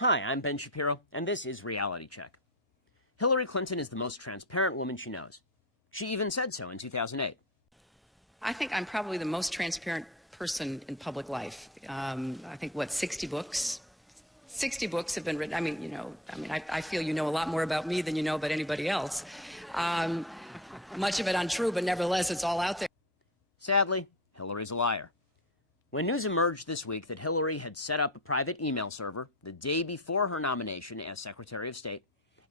Hi, I'm Ben Shapiro, and this is Reality Check. Hillary Clinton is the most transparent woman she knows. She even said so in 2008. I think I'm probably the most transparent person in public life. I think, 60 books? 60 books have been written. I feel you know a lot more about me than you know about anybody else. Much of it untrue, but nevertheless, it's all out there. Sadly, Hillary's a liar. When news emerged this week that Hillary had set up a private email server the day before her nomination as Secretary of State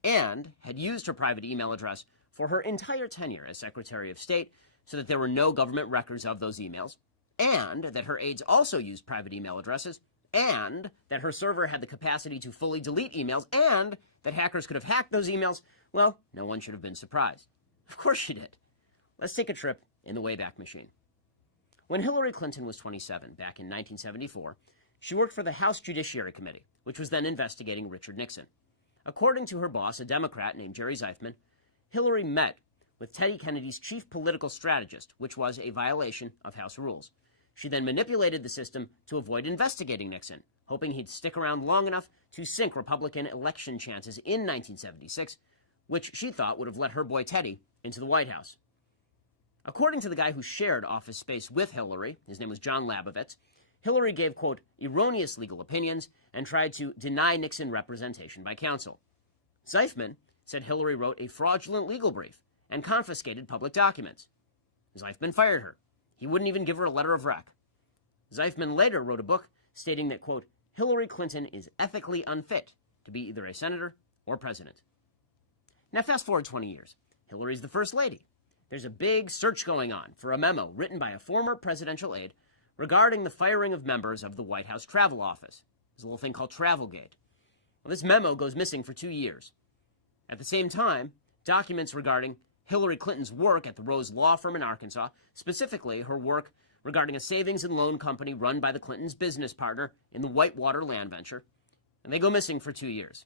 and had used her private email address for her entire tenure as Secretary of State so that there were no government records of those emails, and that her aides also used private email addresses, and that her server had the capacity to fully delete emails, and that hackers could have hacked those emails, well, no one should have been surprised. Of course she did. Let's take a trip in the Wayback Machine. When Hillary Clinton was 27, back in 1974, she worked for the House Judiciary Committee, which was then investigating Richard Nixon. According to her boss, a Democrat named Jerry Zeifman, Hillary met with Teddy Kennedy's chief political strategist, which was a violation of House rules. She then manipulated the system to avoid investigating Nixon, hoping he'd stick around long enough to sink Republican election chances in 1976, which she thought would have let her boy Teddy into the White House. According to the guy who shared office space with Hillary, his name was John Labovitz, Hillary gave, quote, erroneous legal opinions and tried to deny Nixon representation by counsel. Zeifman said Hillary wrote a fraudulent legal brief and confiscated public documents. Zeifman fired her. He wouldn't even give her a letter of rec. Zeifman later wrote a book stating that, quote, Hillary Clinton is ethically unfit to be either a senator or president. Now fast forward 20 years. Hillary's the first lady. There's a big search going on for a memo written by a former presidential aide regarding the firing of members of the White House Travel Office. There's a little thing called Travelgate. Well, this memo goes missing for 2 years. At the same time, documents regarding Hillary Clinton's work at the Rose Law Firm in Arkansas, specifically her work regarding a savings and loan company run by the Clintons' business partner in the Whitewater land venture, and they go missing for 2 years.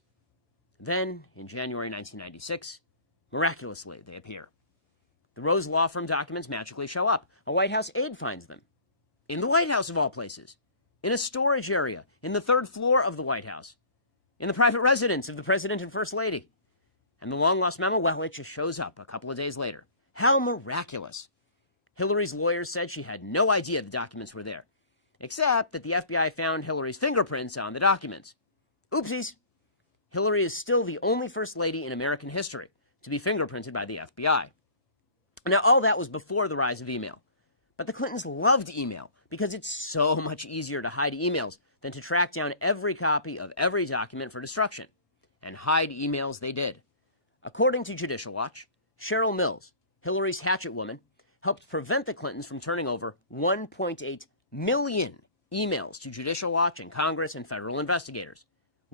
Then, in January 1996, miraculously, they appear. The Rose Law Firm documents magically show up. A White House aide finds them. In the White House, of all places. In a storage area, in the third floor of the White House. In the private residence of the President and First Lady. And the long-lost memo, well, it just shows up a couple of days later. How miraculous. Hillary's lawyers said she had no idea the documents were there, except that the FBI found Hillary's fingerprints on the documents. Oopsies. Hillary is still the only First Lady in American history to be fingerprinted by the FBI. Now, all that was before the rise of email. But the Clintons loved email because it's so much easier to hide emails than to track down every copy of every document for destruction. And hide emails they did. According to Judicial Watch, Cheryl Mills, Hillary's hatchet woman, helped prevent the Clintons from turning over 1.8 million emails to Judicial Watch and Congress and federal investigators.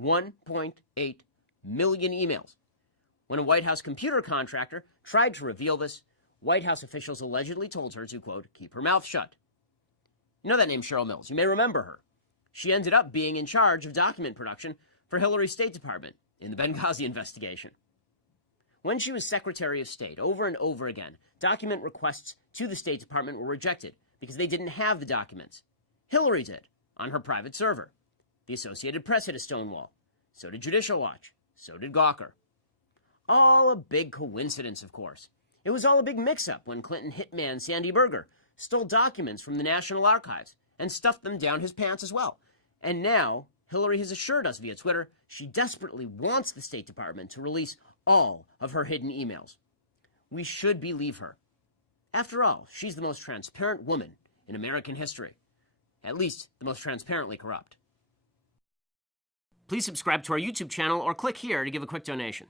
1.8 million emails. When a White House computer contractor tried to reveal this, White House officials allegedly told her to, quote, keep her mouth shut. You know that name, Cheryl Mills. You may remember her. She ended up being in charge of document production for Hillary's State Department in the Benghazi investigation. When she was Secretary of State, over and over again, document requests to the State Department were rejected because they didn't have the documents. Hillary did, on her private server. The Associated Press hit a stonewall. So did Judicial Watch. So did Gawker. All a big coincidence, of course. It was all a big mix-up when Clinton hitman Sandy Berger stole documents from the National Archives and stuffed them down his pants as well. And now, Hillary has assured us via Twitter she desperately wants the State Department to release all of her hidden emails. We should believe her. After all, she's the most transparent woman in American history. At least, the most transparently corrupt. Please subscribe to our YouTube channel or click here to give a quick donation.